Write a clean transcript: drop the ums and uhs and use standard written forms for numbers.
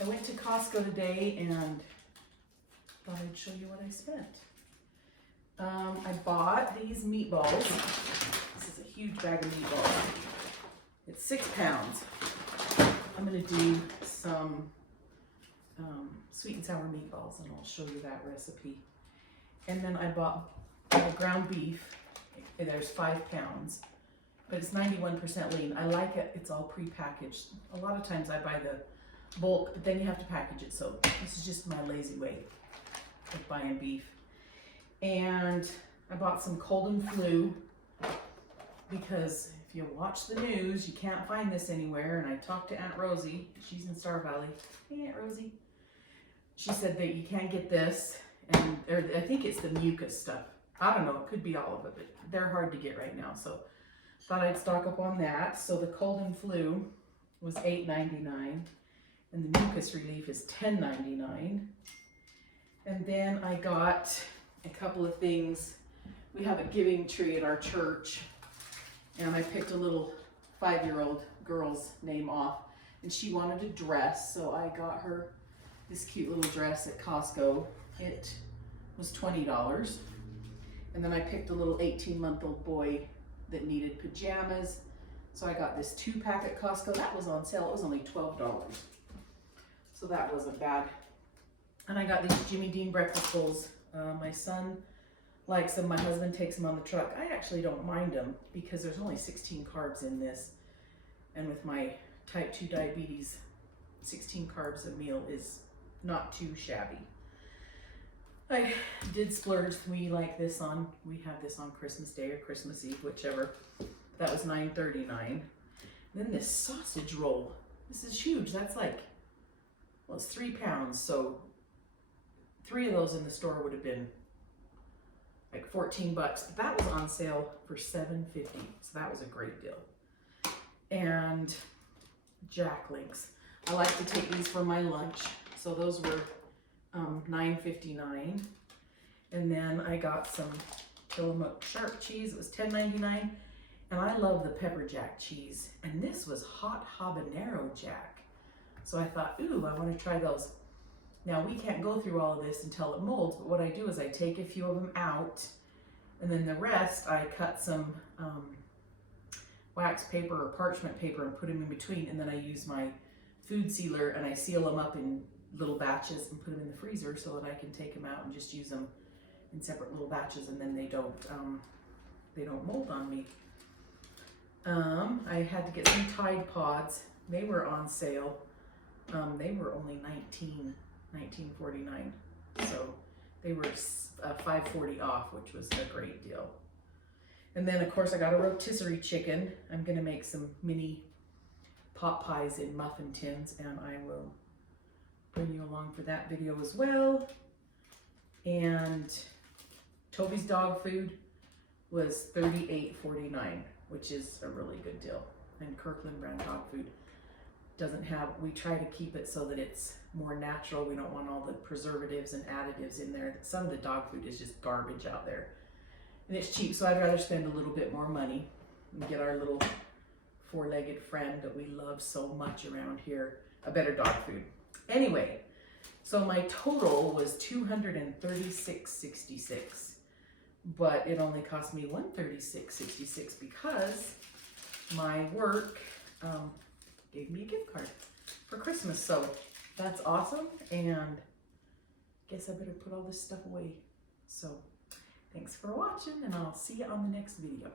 I went to Costco today and thought I'd show you what I spent. I bought these meatballs. This is a huge bag of meatballs. It's 6 pounds. I'm gonna do some sweet and sour meatballs and I'll show you that recipe. And then I bought ground beef. There's 5 pounds, but it's 91% lean. I like it, it's all pre-packaged. A lot of times I buy the bulk, but then you have to package it. So this is just my lazy way of buying beef. And I bought some cold and flu because if you watch the news, you can't find this anywhere. And I talked to Aunt Rosie, she's in Star Valley. Hey, Aunt Rosie. She said that you can't get this, and I think it's the mucus stuff. I don't know, it could be all of it, but they're hard to get right now. So thought I'd stock up on that. So the cold and flu was $8.99, and the mucus relief is $10.99. And then I got a couple of things. We have a giving tree at our church, and I picked a little 5-year-old girl's name off, and she wanted a dress, so I got her this cute little dress at Costco. It was $20. And then I picked a little 18-month-old boy that needed pajamas, so I got this 2-pack at Costco. That was on sale. It was only $12. So that wasn't bad. And I got these Jimmy Dean breakfast bowls. My son likes them. My husband takes them on the truck. I actually don't mind them because there's only 16 carbs in this. And with my type 2 diabetes, 16 carbs a meal is not too shabby. I did splurge. We have this on Christmas Day or Christmas Eve, whichever. That was $9.39. Then this sausage roll. This is huge. That's like, well, it's 3 pounds. So 3 of those in the store would have been like $14, but that was on sale for $7.50. So that was a great deal. And Jack Links. I like to take these for my lunch. So those were $9.59. And then I got some Tillamook sharp cheese. It was $10.99. And I love the pepper jack cheese. And this was hot habanero jack. So I thought, ooh, I want to try those. Now we can't go through all of this until it molds, but what I do is I take a few of them out, and then the rest I cut some wax paper or parchment paper and put them in between, and then I use my food sealer and I seal them up in little batches and put them in the freezer so that I can take them out and just use them in separate little batches, and then they don't mold on me. I had to get some Tide Pods. They were on sale. They were only $19.49, so they were $5.40 off, which was a great deal. And then of course I got a rotisserie chicken. I'm gonna make some mini pot pies in muffin tins, and I will bring you along for that video as well. And Toby's dog food was $38.49, which is a really good deal. And Kirkland brand dog food doesn't have, we try to keep it so that it's more natural. We don't want all the preservatives and additives in there. Some of the dog food is just garbage out there. And it's cheap, so I'd rather spend a little bit more money and get our little 4-legged friend that we love so much around here a better dog food. Anyway, so my total was $236.66, but it only cost me $136.66 because my work gave me a gift card for Christmas. So that's awesome, and I guess I better put all this stuff away. So thanks for watching, and I'll see you on the next video.